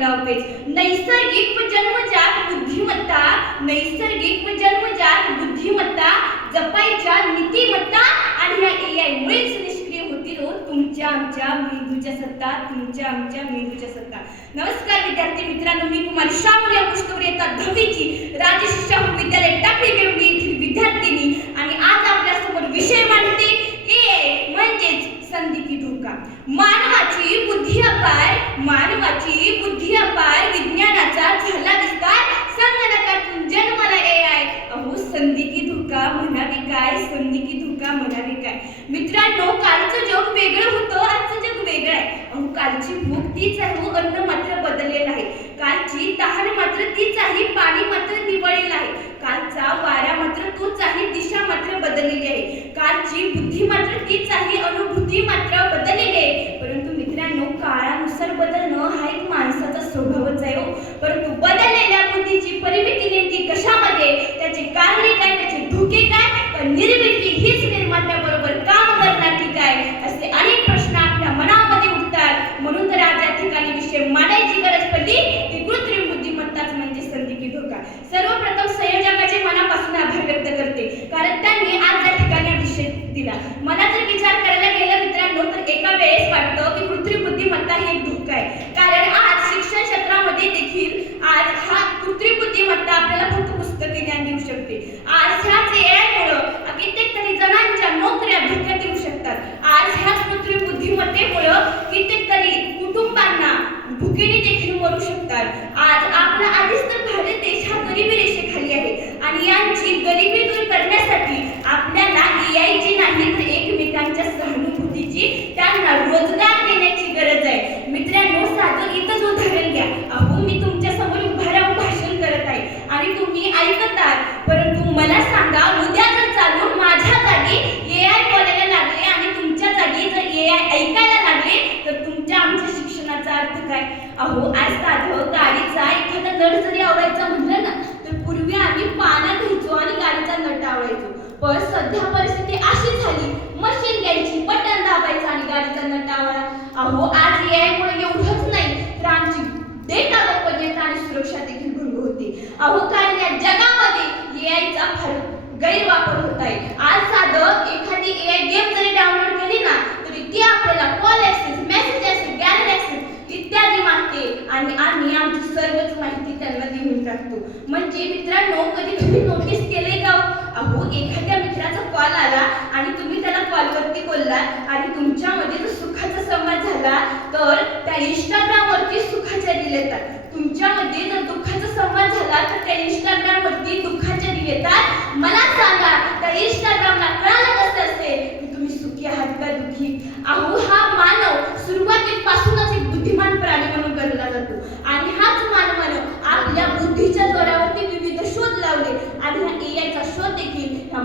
नावपेच नैसर्गिक व जन्मजात बुद्धिमत्ता, नैसर्गिक व जन्मजात बुद्धिमत्ता जपायच्या नीतिमत्ता आणि या AI मुळेच निष्क्रिय होतील तुमच्या आमच्या मेंदूच्या सत्ता, तुमच्या आमच्या मेंदूच्या सत्ता. नमस्कार विद्यार्थी मित्रांनो, मी कुमारी शाहू या पुस्तकावर येतात 10वीची राजश्री शाहू विद्यालय टाकळी बेवडी येथील विद्यार्थिनी आणि आज आपल्या समोर विषय मांडते AI म्हणजेच संधी की धोका. मानवाची बुद्धी अपार, मानवाची बुद्धी अपार, विज्ञानाचा झाला विस्तार, संगणकातून जन्माला AI. अहो संधी की धोका म्हणावे काय, संधी की धोका म्हणावे काय. मित्रांनो, कालचं जग वेगळं होतं, आजचं जग वेगळं आहे. अहो कालची भूक तीच आहे, अन्न मात्र बदललेलं आहे. कालची तहान मात्र तीच आहे, पाणी मात्र निवळलेलं आहे. कालचा वारा मात्र तोच आहे, दिशा मात्र बदललेली आहे. कालची बुद्धी मात्र तीच आहे, अनुभूती मात्र बदललेली आहे. परंतु मित्रांनो, काळानुसार बदलणं हा एक माणसाचा स्वभावच आहे हो. परंतु बदललेल्या बुद्धीची परिमिती नेमकी कशामध्ये, त्याचे कारणे काय, त्याचे धोके काय, तर निर्मिती हीच निर्मात्याबरोबर काम करणार की काय, असे अनेक प्रश्न आपल्या मनामध्ये उठतात. म्हणून तर आज या ठिकाणी विषय मांडायची गरज पडली की कृत्रिम बुद्धिमत्ताच म्हणजे संधी की धोका. सर्वप्रथम संयोजकाचे मनापासून आभार व्यक्त करते, कारण त्यांनी आज या ठिकाणी विषय दिला. मला जर विचार करायला गेलं मित्रांनो, तर एका वेळेस वाटतं की कृत्रिम बुद्धिमत्ता हे एक धोका आहे. कारण आज शिक्षण क्षेत्रामध्ये देखील आज हा कृत्रिम बुद्धिमत्ता आपल्याला फक्त पुस्तकी ज्ञान देऊ शकते. आज ह्याच AI मुळे कित्येक तरी जणांच्या नोकऱ्या धोक्यात येऊ शकतात. आज ह्याच कृत्रिम बुद्धिमत्तेमुळे कित्येक तरी कुटुंबांना भुकेने देखील मरू शकतात. आज आपला आधीच तर भारत देश हा गरिबी रेषेखाली आहे आणि यांची गरिबी दूर करण्यासाठी आपल्याला AIची नाही तर एकमेकांच्या सहानुभूतीची, त्यांना रोजगार देण्याची गरज आहे. मित्रांनो, साधं इथंच उदाहरण घ्या. अहो मी तुमच्या समोर उभा राहून भाषण करत आहे आणि तुम्ही ऐकत आहात, परंतु मला सांगा, उद्या जर चालून माझ्या जागी AI बोलायला लागले आणि तुमच्या जागी जर AI ऐकायला लागले तर तुमच्या आमच्या शिक्षणाचा अर्थ काय. अहो आज साधं गाडीचा एखादा नट जरी आवडायचा म्हणलं ना, तर पूर्वी आम्ही पाना घ्यायचो आणि गाडीचा नट आवडायचो. पण सध्या परिस्थिती अशी झाली, मशीन घ्यायची, बटन दाबायचं आणि गाडीचा नट आवडा. अहो आज AI मुळे एवढंच नाही तर आमची डेटा गोपनीयता आणि सुरक्षा देखील भंग होते. अहो कारण या जगामध्ये AIचा फार गैरवापर होत आहे. आज साधं एखादी AI गेम जरी डाउनलोड केली ना, तरी ती आपल्याला call access, message access, gallery access इत्यादी मागते आणि आम्ही आमची सर्वच माहिती त्यांना देऊन टाकतो. म्हणजे मित्रांनो, कधी तुम्ही नोटीस केले का? अहो एखाद्या मित्राचा कॉल आला आणि तुम्ही त्याला कॉलवरती बोललात आणि तुमच्यामध्ये जर सुखाचा संवाद झाला तर त्या इंस्टाग्रामवरती सुखाच्या रील येतात. तुमच्यामध्ये जर दुःखाचा संवाद झाला तर त्या इंस्टाग्रामवरती दुःखाच्या रील येतात. मला सांगा, त्या इंस्टाग्रामला कळालं कसं असेल की तुम्ही सुखी आहात का दुःखी. अहो हा मानव सुरुवातीपासूनच एक बुद्धिमान प्राणी म्हणून गणला जातो आणि हाच मानवानं आपल्या बुद्धीच्या जोरावरती विविध शोध लावले आणि हा AIचा शोध देखील ह्या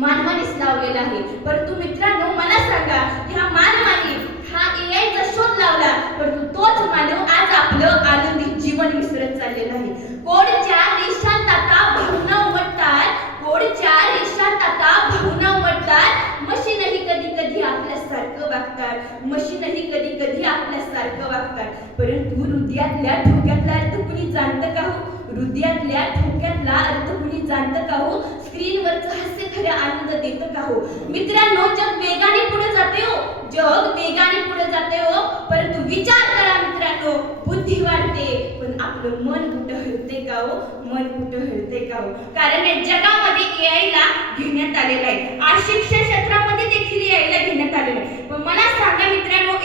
मानवानेच लावलेला आहे. परंतु मित्रांनो, मला सांगा, ह्या मानवाने हा AIचा शोध लावला, परंतु तोच मानव आज आपलं आनंदी जीवन विसरत चाललेला आहे. कोडच्या रेषात आता भावना उमटतात, कोडच्या रेषात आता भावना उमटतात. मशीनही कधी कधी आपल्यासारखं वागतात, मशीनही कधी कधी आपल्यासारखं वागतात. परंतु हृदयातल्या ठोक्यातला अर्थ कुणी जाणतं का हो? हृदयातल्या ठोक्यातला अर्थ कुणी जाणतं का हो? स्क्रीनवरचं हास्य खरा आनंद देतं का हो? मित्रांनो, जग वेगाने पुढे जाते हो, जग वेगाने पुढे जाते हो, परंतु विचार करा मित्रांनो, बुद्धी वाढते पण आपलं मन कुठं हरते का हो? मन कुठं हरते का हो? कारण या जगामध्ये AIला घेण्यात आलेलं आहे. आज शिक्षण क्षेत्रामध्ये देखील AIला घेण्यात आलेलं आहे. पण मला सांगा मित्रांनो,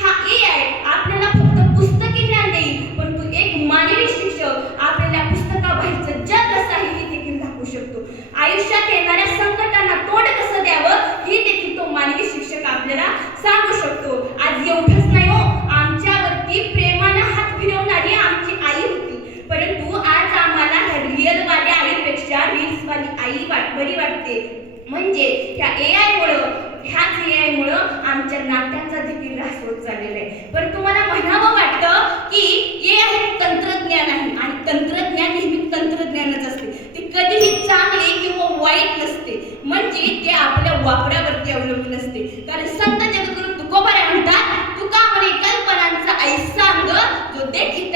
हा AI आपल्याला फक्त पुस्तकी ज्ञान देईल, परंतु एक मानवी शिक्षक आपल्याला पुस्तकाबाहेरचं जग कसं आहे हे देखील दाखवू शकतो. आयुष्यात येणाऱ्या संकटांना तोंड कसं द्यावं हे देखील तो मानवी शिक्षक आपल्याला सांगू शकतो. आज एवढंच नाही हो, आमच्यावरती प्रेमानं हात फिरवणारी आमची आई होती, परंतु आज आम्हाला ह्या रिअलवाल्या आईपेक्षा रील्सवाली आई बरी वाटते. म्हणजे ह्या AI मुळे, ह्याच AI मुळे आमच्या नात्यांचा देखील ऱ्हास होत चाललेला आहे. पण तुम्हाला म्हणावं वाटतं की AI हे तंत्रज्ञान आहे आणि तंत्रज्ञान नेहमी तंत्रज्ञानच असते, ते कधीही चांगले किंवा वाईट नसते. म्हणजे ते आपल्या वापरावरती अवलंबून असते. कारण संत जगद्गुरू तुकोबा म्हणतात, तुका म्हणे कल्पनांचा ऐसा अंग जो देखीत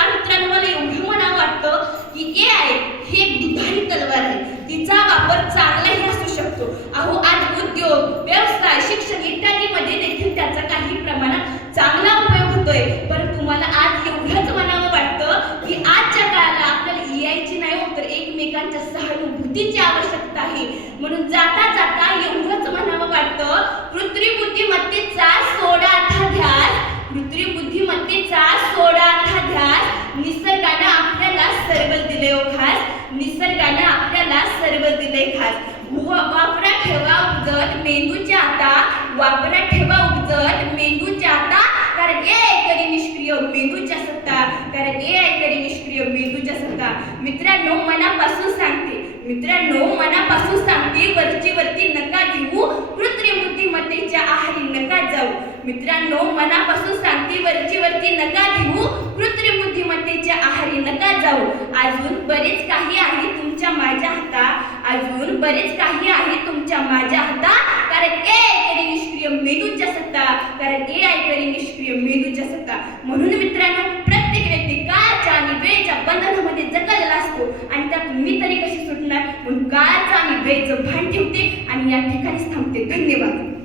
बघता मित्रांनो, मला एवढं म्हणावं वाटतं की AI ही एक दुधारी तलवार आहे. तिचा वापर चांगलाही असू शकतो. अहो, आज उद्योग, व्यवसाय, शिक्षण इत्यादीमध्ये देखील त्याचा काही प्रमाणात चांगला उपयोग होतोय. परंतु मला आज एवढंच म्हणावं वाटतं की आजच्या काळाला आपल्याला AI ची नाही तर एकमेकांच्या सहानुभूतीची आवश्यकता आहे. म्हणून जाता जाता एवढंच म्हणावं वाटतं, कृत्रिम बुद्धिमत्तेचा सोडा आता ध्यास, कृत्रिम बुद्धिमत्तेचा सोडा आता ध्यास. निसर्गानं आपल्याला सर्व दिले ओ खास, निसर्गानं आपल्याला सर्व दिले खास. वापरा ठेवा उजत मेंदूच्या आता, वापरा ठेवा उजत मेंदूच्या आता, कारण AI करी निष्क्रिय मेंदूच्या सत्ता, कारण AI करी निष्क्रिय मेंदूच्या सत्ता. मित्रांनो, मनापासून सांगते, मित्रांनो मनापासून सांगते, वरची नका घेऊ, कृत्रिम बुद्धिमत्तेच्या आहारी नका जाऊ. मित्रांनो मनापासून सांगते, वरची नका घेऊ, कृत्रिम बुद्धिमत्तेच्या आहारी नका जाऊ. अजून बरेच काही आहे तुमच्या माझ्या हातात, अजून बरेच काही आहे तुमच्या माझ्या हातात, कारण AI करी निष्क्रिय मेंदूच्या सत्ता, कारण AI करी निष्क्रिय मेंदूच्या सत्ता. म्हणून मित्रांनो, प्रत्येक व्यक्ती काळाच्या आणि वेळेच्या बंधनामध्ये जकलेला असतो आणि त्यातून मी तरी कशी सुटणार. म्हणून काळाचा आणि वेळेचं भान ठेवते आणि या ठिकाणीच थांबते. धन्यवाद.